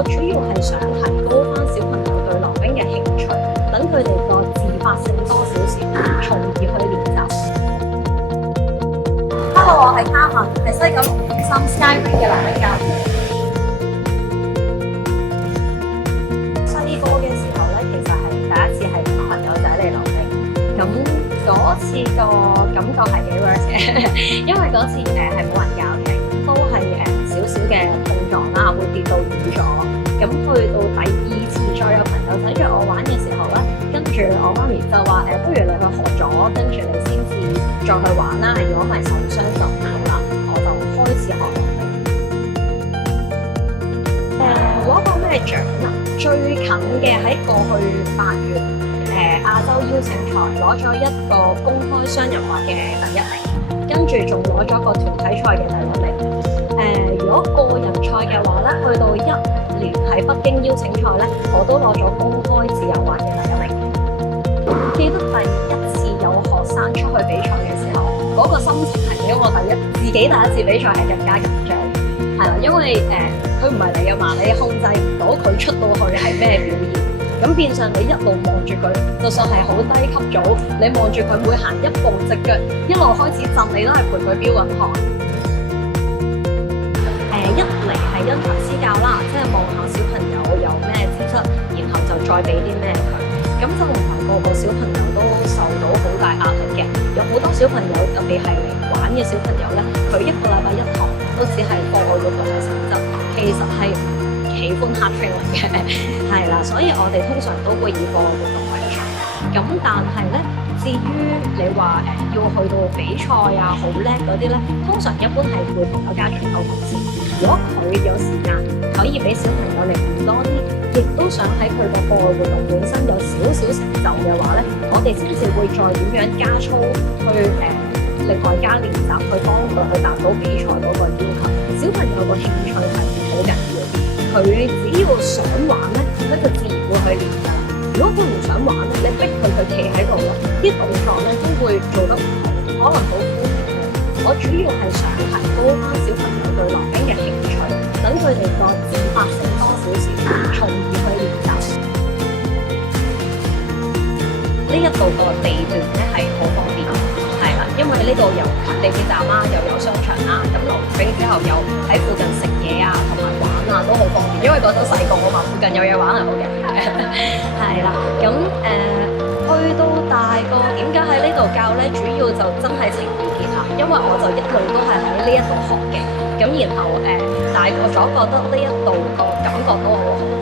我主要係想提高翻小朋友對溜冰嘅興趣，等佢哋個自發性多少少，從而去練習。Hello， 我係嘉文，係西九龍中心 Skywing 嘅溜冰教練。細個嘅時候咧，其實係第一次係同朋友仔嚟溜冰，咁嗰次個感覺係幾 worse 嘅，因為嗰次係冇人教嘅，都係少少嘅碰撞啦，會跌到瘀咗。咁去到第二次再有朋友仔約我玩嘅時候咧，跟住我媽咪就話不如你去學咗，跟住你先至再去玩啦。如果唔係受傷就唔好啦。我就開始學溜冰。攞個咩獎啊？最近嘅喺過去8月亞洲邀請賽攞咗一個公開雙人滑嘅第1名，跟住仲攞咗個團體賽嘅第1名。如果個人賽嘅話咧，去到15年喺北京邀請賽咧，我都攞咗公開自由滑嘅第1名。記得第一次有學生出去比賽嘅時候，嗰個心情係比我自己第一次比賽係更加緊張，係啦，因為佢唔係你㗎嘛，你控制唔到佢出到去係咩表現，咁變相你一路望住佢，就算係好低級組，你望住佢每行一步，隻腳一路開始震，你都係陪佢飆緊汗。一嚟係因材施教啦，即係望下小朋友有咩資質，然後就再俾啲咩佢。咁就唔係個個小朋友都受到好大壓力嘅，有好多小朋友特別係嚟玩嘅小朋友咧，佢1個禮拜1堂都只係課外活動嘅成績，其實係喜歡 hard training 嘅，係啦，所以我哋通常都會以課外活動為主。咁但係咧，至於你話要去到比賽啊好叻嗰啲咧，通常一般係會同個家長溝通先。如果佢有時間可以俾小朋友嚟練多啲，亦都想喺佢個課外活動本身有少少成就嘅話咧，我哋先至會再點樣加操去另外加練習，去幫佢去達到比賽嗰個要求。小朋友個興趣係好緊要，佢只要想玩咧，咁佢自然會去練習。如果佢唔想玩咧，你逼佢企喺度咯，啲動作咧都會做得唔好，可能好枯燥。我主要係想提高翻小朋友對溜冰嘅興趣，等佢哋個自發性多少少，從而去練習。呢一度個地段咧係好方便，係啦，因為呢度有地鐵站啦，又有商場啦，咁溜冰之後又喺附近食嘢啊，同埋玩啊都好方便。因為嗰陣細個啊嘛，附近有嘢玩係好嘅，係啦。咁去到大個點解喺呢度教咧？主要就真係情意結合，因為我就一路都係喺呢一度學嘅，咁然後大個咗覺得呢一度個感覺都好好。